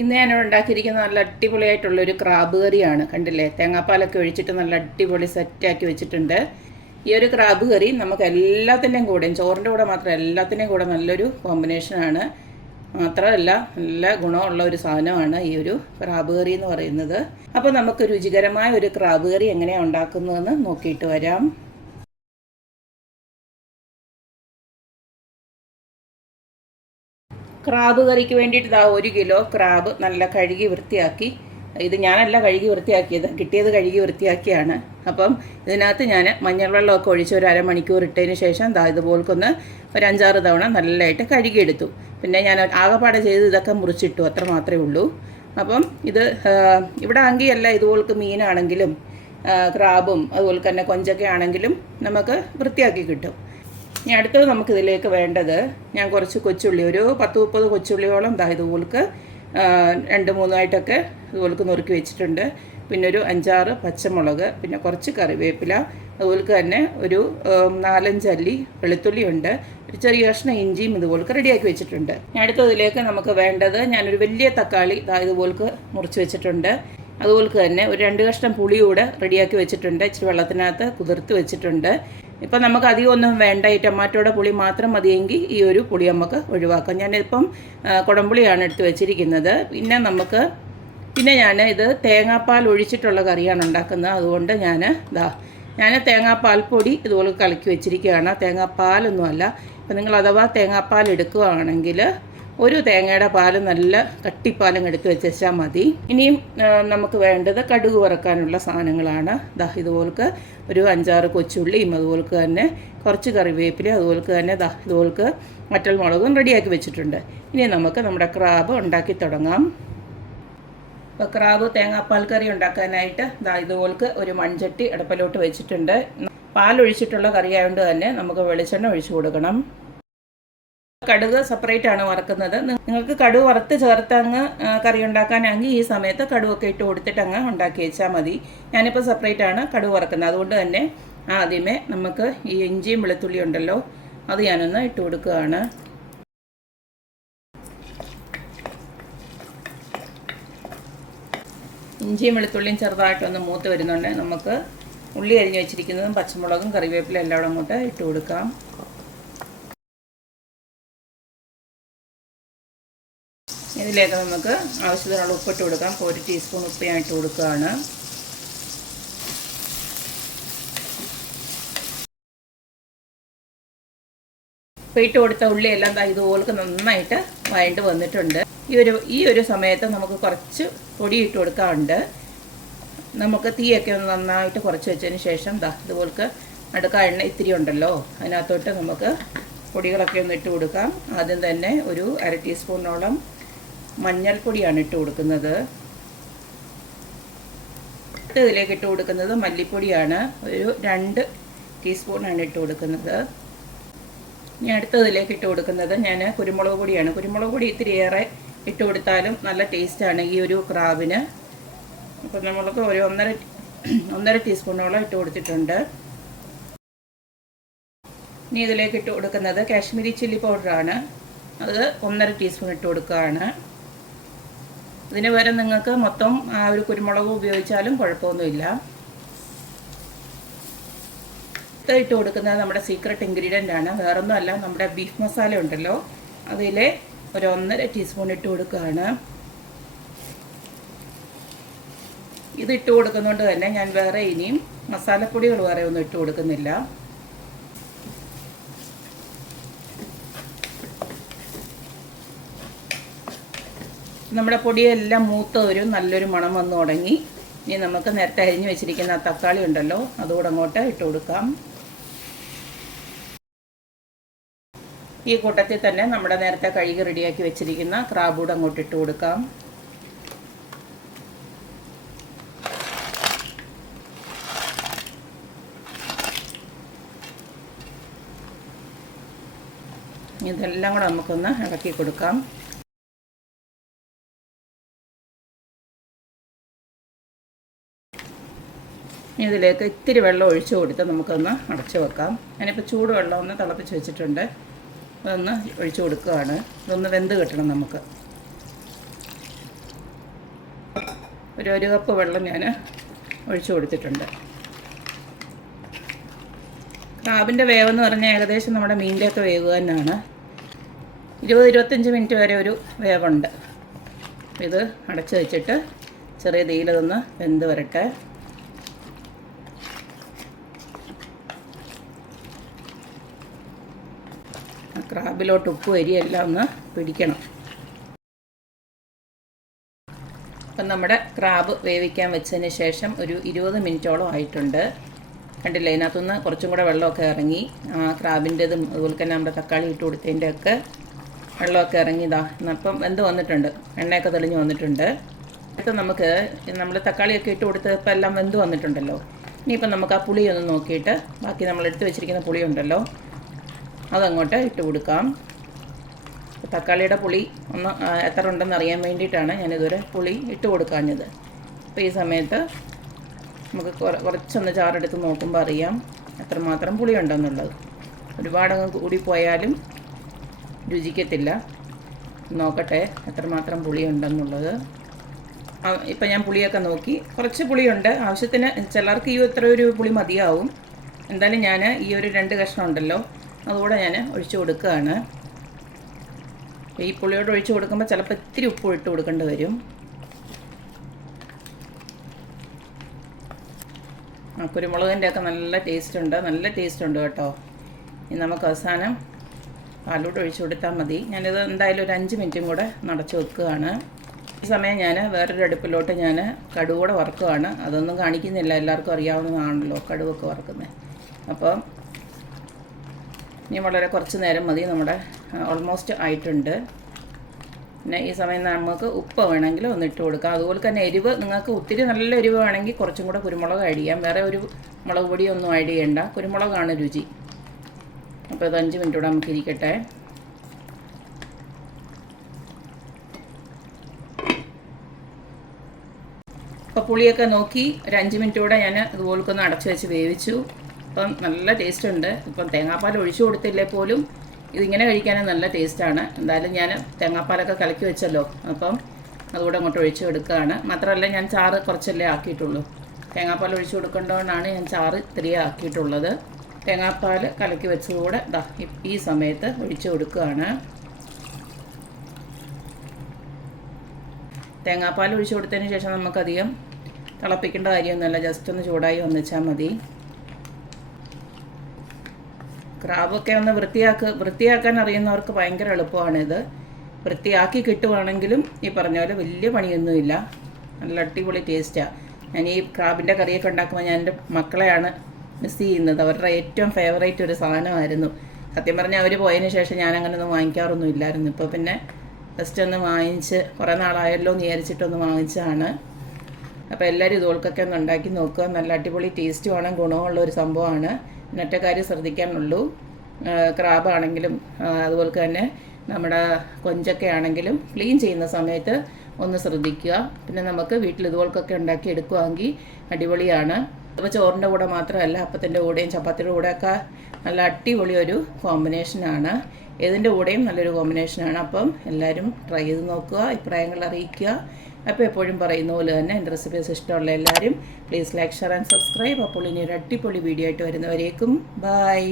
ഇന്ന് ഞാനിവിടെ ഉണ്ടാക്കിയിരിക്കുന്ന നല്ല അടിപൊളിയായിട്ടുള്ളൊരു ക്രാബ് കറിയാണ്. കണ്ടില്ലേ, തേങ്ങാപ്പാലൊക്കെ ഒഴിച്ചിട്ട് നല്ല അടിപൊളി സെറ്റാക്കി വെച്ചിട്ടുണ്ട്. ഈ ഒരു ക്രാബ് കറി നമുക്ക് എല്ലാത്തിൻ്റെയും കൂടെയും, ചോറിൻ്റെ കൂടെ മാത്രം എല്ലാത്തിൻ്റെയും കൂടെ നല്ലൊരു കോമ്പിനേഷനാണ്. മാത്രമല്ല നല്ല ഗുണമുള്ള ഒരു സാധനമാണ് ഈ ഒരു ക്രാബ് കറി എന്ന് പറയുന്നത്. അപ്പോൾ നമുക്ക് രുചികരമായ ഒരു ക്രാബ് കറി എങ്ങനെയാണ് ഉണ്ടാക്കുന്നതെന്ന് നോക്കിയിട്ട് വരാം. ക്രാബ് കറിക്ക് വേണ്ടിയിട്ട് 1 കിലോ ക്രാബ് നല്ല കഴുകി വൃത്തിയാക്കി. ഇത് ഞാനല്ല കഴുകി വൃത്തിയാക്കിയത്, കിട്ടിയത് കഴുകി വൃത്തിയാക്കിയാണ്. അപ്പം ഇതിനകത്ത് ഞാൻ മഞ്ഞൾ വെള്ളമൊക്കെ ഒഴിച്ച് ഒരു അരമണിക്കൂർ ഇട്ടതിന് ശേഷം ഇതുപോൽക്കൊന്ന് ഒരു 5-6 തവണ നല്ലതായിട്ട് കഴുകിയെടുത്തു. പിന്നെ ഞാൻ ആകെപ്പാടെ ചെയ്ത് ഇതൊക്കെ മുറിച്ചിട്ടു, അത്ര മാത്രമേ ഉള്ളൂ. അപ്പം ഇത് ഇവിടെ ആണെങ്കിൽ അല്ല, ഇതുപോൽക്ക് മീനാണെങ്കിലും ക്രാബും അതുപോലെ തന്നെ കൊഞ്ചൊക്കെ ആണെങ്കിലും നമുക്ക് വൃത്തിയാക്കി കിട്ടും. ഇനി അടുത്തത് നമുക്കിതിലേക്ക് വേണ്ടത്, ഞാൻ കുറച്ച് കൊച്ചുള്ളി, ഒരു 10-30 കൊച്ചുള്ളിയോളം ഇതുപോൽക്ക് 2-3 ഇതുപോൽക്ക് നുറുക്കി വെച്ചിട്ടുണ്ട്. പിന്നെ ഒരു 5-6 പച്ചമുളക്, പിന്നെ കുറച്ച് കറിവേപ്പില, അതുപോൽക്ക് തന്നെ ഒരു 4-5 അല്ലി വെളുത്തുള്ളി ഉണ്ട്, ഒരു ചെറിയ കഷ്ണം ഇഞ്ചിയും ഇതുപോൽക്ക് റെഡിയാക്കി വെച്ചിട്ടുണ്ട്. അടുത്തതിലേക്ക് നമുക്ക് വേണ്ടത്, ഞാനൊരു വലിയ തക്കാളി ഇതുപോൽക്ക് മുറിച്ച് വെച്ചിട്ടുണ്ട്. അതുപോൽക്ക് തന്നെ ഒരു 2 കഷ്ണം പുളി കൂടെ റെഡിയാക്കി വെച്ചിട്ടുണ്ട്, ഇച്ചിരി വെള്ളത്തിനകത്ത് കുതിർത്ത് വെച്ചിട്ടുണ്ട്. ഇപ്പം നമുക്ക് അധികം ഒന്നും വേണ്ട, ഈ ടൊമാറ്റോയുടെ പുളി മാത്രം മതിയെങ്കിൽ ഈ ഒരു പുളി നമുക്ക് ഒഴിവാക്കാം. ഞാനിപ്പം കുടംപുളിയാണ് എടുത്ത് വെച്ചിരിക്കുന്നത്. പിന്നെ ഞാൻ ഇത് തേങ്ങാപ്പാൽ ഒഴിച്ചിട്ടുള്ള കറിയാണ് ഉണ്ടാക്കുന്നത്. അതുകൊണ്ട് ഞാൻ തേങ്ങാപ്പാൽപ്പൊടി ഇതുപോലെ കലക്കി വെച്ചിരിക്കുകയാണ്, തേങ്ങാപ്പാലൊന്നുമല്ല. ഇപ്പം നിങ്ങൾ അഥവാ തേങ്ങാപ്പാൽ എടുക്കുകയാണെങ്കിൽ ഒരു തേങ്ങയുടെ പാൽ നല്ല കട്ടിപ്പാലും എടുത്ത് വെച്ചാൽ മതി. ഇനിയും നമുക്ക് വേണ്ടത് കടുക് വറക്കാനുള്ള സാധനങ്ങളാണ്. ഇതുപോൽക്ക് ഒരു 5-6 കൊച്ചുള്ളിയും, അതുപോൽക്ക് തന്നെ കുറച്ച് കറിവേപ്പില, അതുപോൽക്ക് തന്നെ ഇതുപോൽക്ക് വറ്റൽ മുളകും റെഡിയാക്കി വെച്ചിട്ടുണ്ട്. ഇനി നമുക്ക് നമ്മുടെ ക്രാബ് ഉണ്ടാക്കി തുടങ്ങാം. ഇപ്പോൾ ക്രാബ് തേങ്ങാപ്പാൽ കറി ഉണ്ടാക്കാനായിട്ട് ഇതുപോൽക്ക് ഒരു മൺചട്ടി അടുപ്പിലോട്ട് വെച്ചിട്ടുണ്ട്. പാലൊഴിച്ചിട്ടുള്ള കറി ആയതുകൊണ്ട് തന്നെ നമുക്ക് വെളിച്ചെണ്ണ ഒഴിച്ചു കൊടുക്കണം. കടുക് സെപ്പറേറ്റ് ആണ് വറക്കുന്നത്. നിങ്ങൾക്ക് കടുക് വറുത്ത് ചേർത്ത് അങ്ങ് കറി ഉണ്ടാക്കാനാണെങ്കിൽ ഈ സമയത്ത് കടുവൊക്കെ ഇട്ട് കൊടുത്തിട്ട് അങ്ങ് ഉണ്ടാക്കി വെച്ചാൽ മതി. ഞാനിപ്പോൾ സെപ്പറേറ്റ് ആണ് കടുക് വറക്കുന്നത്. അതുകൊണ്ട് തന്നെ ആദ്യമേ നമുക്ക് ഈ ഇഞ്ചിയും വെളുത്തുള്ളി ഉണ്ടല്ലോ, അത് ഞാനൊന്ന് ഇട്ട് കൊടുക്കുകയാണ്. ഇഞ്ചിയും വെളുത്തുള്ളിയും ചെറുതായിട്ടൊന്ന് മൂത്ത് വരുന്നുണ്ട്. നമുക്ക് ഉള്ളി അരിഞ്ഞ് വെച്ചിരിക്കുന്നതും പച്ചമുളകും കറിവേപ്പില എല്ലാം അങ്ങോട്ട് ഇട്ട് കൊടുക്കാം. ഇതിലേക്ക് നമുക്ക് ആവശ്യത്തിനുള്ള ഉപ്പിട്ട് കൊടുക്കാം. 1 ടീസ്പൂൺ ഉപ്പ് ഞാൻ ഇട്ട് കൊടുക്കുകയാണ്. ഉപ്പ് ഇട്ട് കൊടുത്ത ഉള്ളിയെല്ലാം ഇതുപോലെ നന്നായിട്ട് വഴണ്ട് വന്നിട്ടുണ്ട്. ഈ ഒരു സമയത്ത് നമുക്ക് കുറച്ച് പൊടി ഇട്ട് കൊടുക്കാറുണ്ട്. നമുക്ക് തീയൊക്കെ ഒന്ന് നന്നായിട്ട് കുറച്ച് വെച്ചതിന് ശേഷം ഇതുപോൽക്ക് അടുക്ക എണ്ണ ഇത്തിരി ഉണ്ടല്ലോ, അതിനകത്തോട്ട് നമുക്ക് പൊടികളൊക്കെ ഒന്ന് ഇട്ട് കൊടുക്കാം. ആദ്യം തന്നെ ഒരു 1/2 ടീസ്പൂണോളം മഞ്ഞൾപ്പൊടിയാണ് ഇട്ട് കൊടുക്കുന്നത്. ഇതിലേക്ക് ഇട്ട് കൊടുക്കുന്നത് മല്ലിപ്പൊടിയാണ്, ഒരു 2 ടീസ്പൂണാണ് ഇട്ട് കൊടുക്കുന്നത്. ഇനി അടുത്തതിലേക്ക് ഇട്ട് കൊടുക്കുന്നത് ഞാൻ കുരുമുളക് പൊടിയാണ്. കുരുമുളക് പൊടി ഇത്തിരി ഏറെ ഇട്ട് കൊടുത്താലും നല്ല ടേസ്റ്റാണ് ഈ ഒരു ക്രാബിന്. അപ്പം നമ്മൾക്ക് ഒരു 1.5 ടീസ്പൂണോളം ഇട്ട് കൊടുത്തിട്ടുണ്ട്. ഇനി ഇതിലേക്ക് ഇട്ട് കൊടുക്കുന്നത് കാശ്മീരി ചില്ലി പൗഡറാണ്, അത് 1.5 ടീസ്പൂൺ ഇട്ട് കൊടുക്കുകയാണ്. ഇതിന് പകരം നിങ്ങൾക്ക് മൊത്തം ഒരു കുരുമുളക് ഉപയോഗിച്ചാലും കുഴപ്പമൊന്നുമില്ല. ഇട്ട് കൊടുക്കുന്നത് നമ്മുടെ സീക്രട്ട് ഇൻഗ്രീഡിയൻ്റ് ആണ്, വേറൊന്നുമല്ല, നമ്മുടെ ബീഫ് മസാല ഉണ്ടല്ലോ, അതിലെ ഒരു 1.5 ടീസ്പൂൺ ഇട്ട് കൊടുക്കുകയാണ്. ഇത് ഇട്ട് കൊടുക്കുന്നതുകൊണ്ട് തന്നെ ഞാൻ വേറെ ഇനിയും മസാലപ്പൊടികൾ വേറെ ഒന്നും ഇട്ട് കൊടുക്കുന്നില്ല. നമ്മുടെ പൊടിയെല്ലാം മൂത്ത ഒരു നല്ലൊരു മണം വന്നു തുടങ്ങി. ഇനി നമുക്ക് നേരത്തെ അരിഞ്ഞ് വെച്ചിരിക്കുന്ന തക്കാളി ഉണ്ടല്ലോ, അതുകൂടെ അങ്ങോട്ട് ഇട്ട് കൊടുക്കാം. ഈ കൂട്ടത്തിൽ തന്നെ നമ്മുടെ നേരത്തെ കഴുകി റെഡിയാക്കി വെച്ചിരിക്കുന്ന ക്രാബൂടെ അങ്ങോട്ട് ഇട്ട് കൊടുക്കാം. ഇതെല്ലാം കൂടെ നമുക്കൊന്ന് ഇളക്കി കൊടുക്കാം. ഇതിലേക്ക് ഇത്തിരി വെള്ളം ഒഴിച്ച് കൊടുത്ത് നമുക്കൊന്ന് അടച്ചു വെക്കാം. ഞാനിപ്പോൾ ചൂടുവെള്ളം ഒന്ന് തിളപ്പിച്ച് വെച്ചിട്ടുണ്ട്, അതൊന്ന് ഒഴിച്ചു കൊടുക്കുകയാണ്. ഇതൊന്ന് വെന്ത് കിട്ടണം നമുക്ക്. ഒരു കപ്പ് വെള്ളം ഞാൻ ഒഴിച്ചു കൊടുത്തിട്ടുണ്ട്. ക്രാബിൻ്റെ വേവെന്ന് പറഞ്ഞാൽ ഏകദേശം നമ്മുടെ മീനിൻ്റെയൊക്കെ വേവ് തന്നെയാണ്. 20-25 മിനിറ്റ് വരെ ഒരു വേവുണ്ട്. ഇത് അടച്ച് വെച്ചിട്ട് ചെറിയ തീയിലതൊന്ന് വെന്ത് വരട്ടെ. ക്രാബിലോട്ട് ഉപ്പ് എരിയെല്ലാം ഒന്ന് പിടിക്കണം. അപ്പം നമ്മുടെ ക്രാബ് വേവിക്കാൻ വെച്ചതിന് ശേഷം ഒരു 20 മിനിറ്റോളം ആയിട്ടുണ്ട്. കണ്ടില്ലേ, ഇതിനകത്തുനിന്ന് കുറച്ചും കൂടെ വെള്ളമൊക്കെ ഇറങ്ങി. ക്രാബിൻ്റെതും അതുപോലെ തന്നെ നമ്മുടെ തക്കാളി ഇട്ട് കൊടുത്തതിൻ്റെയൊക്കെ വെള്ളമൊക്കെ ഇറങ്ങിയതാ. അപ്പം വെന്ത് വന്നിട്ടുണ്ട്, എണ്ണയൊക്കെ തെളിഞ്ഞ് വന്നിട്ടുണ്ട്. ഇപ്പം നമുക്ക് നമ്മൾ തക്കാളിയൊക്കെ ഇട്ട് കൊടുത്തപ്പോൾ എല്ലാം വെന്ത് വന്നിട്ടുണ്ടല്ലോ. ഇനിയിപ്പം നമുക്ക് ആ പുളി ഒന്ന് നോക്കിയിട്ട് ബാക്കി നമ്മൾ എടുത്ത് വെച്ചിരിക്കുന്ന പുളി ഉണ്ടല്ലോ അതങ്ങോട്ട് ഇട്ട് കൊടുക്കാം. തക്കാളിയുടെ പുളി ഒന്ന് എത്ര ഉണ്ടെന്ന് അറിയാൻ വേണ്ടിയിട്ടാണ് ഞാനിതുവരെ പുളി ഇട്ട് കൊടുക്കാഞ്ഞത്. അപ്പോൾ ഈ സമയത്ത് നമുക്ക് കുറച്ചൊന്ന് ചാറെടുത്ത് നോക്കുമ്പോൾ അറിയാം എത്രമാത്രം പുളി ഉണ്ടെന്നുള്ളത്. ഒരുപാടങ്ങ് കൂടിപ്പോയാലും രുചിക്കത്തില്ല. നോക്കട്ടെ എത്രമാത്രം പുളി ഉണ്ടെന്നുള്ളത്. ഇപ്പം ഞാൻ പുളിയൊക്കെ നോക്കി, കുറച്ച് പുളിയുണ്ട് ആവശ്യത്തിന്. ചിലർക്ക് ഈ ഇത്ര ഒരു പുളി മതിയാവും. എന്തായാലും ഞാൻ ഈ ഒരു 2 കഷ്ണം ഉണ്ടല്ലോ അതുകൂടെ ഞാൻ ഒഴിച്ചു കൊടുക്കുകയാണ്. ഈ പുളിയോട് ഒഴിച്ച് കൊടുക്കുമ്പോൾ ചിലപ്പോൾ ഇത്തിരി ഉപ്പ് ഇട്ട് കൊടുക്കേണ്ടി വരും. കുരുമുളകിൻ്റെ ഒക്കെ നല്ല ടേസ്റ്റ് ഉണ്ട് കേട്ടോ. ഇനി നമുക്ക് അവസാനം പാലോട്ട് ഒഴിച്ച് കൊടുത്താൽ മതി. ഞാനിത് എന്തായാലും ഒരു 5 മിനിറ്റും കൂടെ നടച്ച് വെക്കുകയാണ്. ഈ സമയം ഞാൻ വേറൊരു അടുപ്പിലോട്ട് ഞാൻ കടുകൂടെ വറുക്കുകയാണ്. അതൊന്നും കാണിക്കുന്നില്ല, എല്ലാവർക്കും അറിയാവുന്നതാണല്ലോ കടുവൊക്കെ വറുക്കുന്നത്. അപ്പം ഇനി വളരെ കുറച്ച് നേരം മതി. നമ്മുടെ ഓൾമോസ്റ്റ് ആയിട്ടുണ്ട്. പിന്നെ ഈ സമയം നമുക്ക് ഉപ്പ് വേണമെങ്കിൽ ഒന്ന് ഇട്ട് കൊടുക്കാം. അതുപോലെ തന്നെ എരിവ് നിങ്ങൾക്ക് ഒത്തിരി നല്ല എരിവ് വേണമെങ്കിൽ കുറച്ചും കൂടെ കുരുമുളക് ആഡ് ചെയ്യാം. വേറെ ഒരു മുളക് പൊടിയൊന്നും ആഡ് ചെയ്യേണ്ട, കുരുമുളകാണ് രുചി. അപ്പോൾ ഇത് 5 മിനിറ്റ് കൂടെ നമുക്ക് ഇരിക്കട്ടെ. അപ്പോൾ പുളിയൊക്കെ നോക്കി ഒരു 5 മിനിറ്റ് കൂടെ ഞാൻ ഇതുപോലൊക്കെ ഒന്ന് അടച്ചു വെച്ച് വേവിച്ചു. അപ്പം നല്ല ടേസ്റ്റ് ഉണ്ട്. ഇപ്പം തേങ്ങാപ്പാൽ ഒഴിച്ചു കൊടുത്തില്ലേ പോലും ഇതിങ്ങനെ കഴിക്കാനും നല്ല ടേസ്റ്റാണ്. എന്തായാലും ഞാൻ തേങ്ങാപ്പാലൊക്കെ കലക്കി വെച്ചല്ലോ, അപ്പം അതുകൂടെ അങ്ങോട്ട് ഒഴിച്ച് കൊടുക്കുകയാണ്. മാത്രമല്ല ഞാൻ ചാറ് കുറച്ചല്ലേ ആക്കിയിട്ടുള്ളൂ. തേങ്ങാപ്പാൽ ഒഴിച്ചു കൊടുക്കേണ്ടതുകൊണ്ടാണ് ഞാൻ ചാറ് ഇത്തിരി ആക്കിയിട്ടുള്ളത്. തേങ്ങാപ്പാൽ കലക്കി വെച്ചതുകൂടെ ഈ സമയത്ത് ഒഴിച്ചു കൊടുക്കുകയാണ്. തേങ്ങാപ്പാൽ ഒഴിച്ചു കൊടുത്തതിന് ശേഷം നമുക്കധികം തിളപ്പിക്കേണ്ട കാര്യമൊന്നുമില്ല, ജസ്റ്റ് ഒന്ന് ചൂടായി വന്നിച്ചാൽ മതി. ക്രാബൊക്കെ ഒന്ന് വൃത്തിയാക്കാൻ അറിയുന്നവർക്ക് ഭയങ്കര എളുപ്പമാണിത്. വൃത്തിയാക്കി കിട്ടുവാണെങ്കിലും ഈ പറഞ്ഞ പോലെ വലിയ പണിയൊന്നുമില്ല, നല്ല അടിപൊളി ടേസ്റ്റാണ്. ഞാൻ ഈ ക്രാബിൻ്റെ കറിയൊക്കെ ഉണ്ടാക്കുമ്പോൾ ഞാൻ എൻ്റെ മക്കളെയാണ് മിസ് ചെയ്യുന്നത്. അവരുടെ ഏറ്റവും ഫേവറേറ്റ് ഒരു സാധനമായിരുന്നു. സത്യം പറഞ്ഞാൽ അവർ പോയതിന് ശേഷം ഞാനങ്ങനെ ഒന്നും വാങ്ങിക്കാറൊന്നും ഇല്ലായിരുന്നു. ഇപ്പോൾ പിന്നെ ജസ്റ്റ് ഒന്ന് വാങ്ങിച്ച് കുറേ നാളായല്ലോ എന്ന് വിചാരിച്ചിട്ടൊന്ന് വാങ്ങിച്ചതാണ്. അപ്പോൾ എല്ലാവരും ഇതുപോലൊക്കെ ഒന്ന് ഉണ്ടാക്കി നോക്കുക. നല്ല അടിപൊളി ടേസ്റ്റുമാണ്, ഗുണമുള്ള ഒരു സംഭവമാണ്. മറ്റേ കാര്യം ശ്രദ്ധിക്കാനുള്ളൂ, ക്രാബാണെങ്കിലും അതുപോലെ തന്നെ നമ്മുടെ കൊഞ്ചൊക്കെ ആണെങ്കിലും ക്ലീൻ ചെയ്യുന്ന സമയത്ത് ഒന്ന് ശ്രദ്ധിക്കുക. പിന്നെ നമുക്ക് വീട്ടിൽ ഇതുപോലൊക്കെ ഉണ്ടാക്കി എടുക്കുകയാണെങ്കിൽ അടിപൊളിയാണ്. അപ്പോൾ ചോറിൻ്റെ കൂടെ മാത്രമല്ല, അപ്പത്തിൻ്റെ കൂടെയും ചപ്പാത്തിയുടെ കൂടെയൊക്കെ നല്ല അടിപൊളി ഒരു കോമ്പിനേഷനാണ്. ഏതിൻ്റെ കൂടെയും നല്ലൊരു കോമ്പിനേഷനാണ്. അപ്പം എല്ലാവരും ട്രൈ ചെയ്ത് നോക്കുക, അഭിപ്രായങ്ങൾ അറിയിക്കുക. അപ്പോൾ എപ്പോഴും പറയുന്ന പോലെ തന്നെ എൻ്റെ റെസിപ്പീസ് ഇഷ്ടമുള്ള എല്ലാവരും please like, share and subscribe. അപ്പോൾ ഇനി ഒരു അടിപൊളി വീഡിയോ ആയിട്ട് വരുന്നവരേക്കും ബൈ.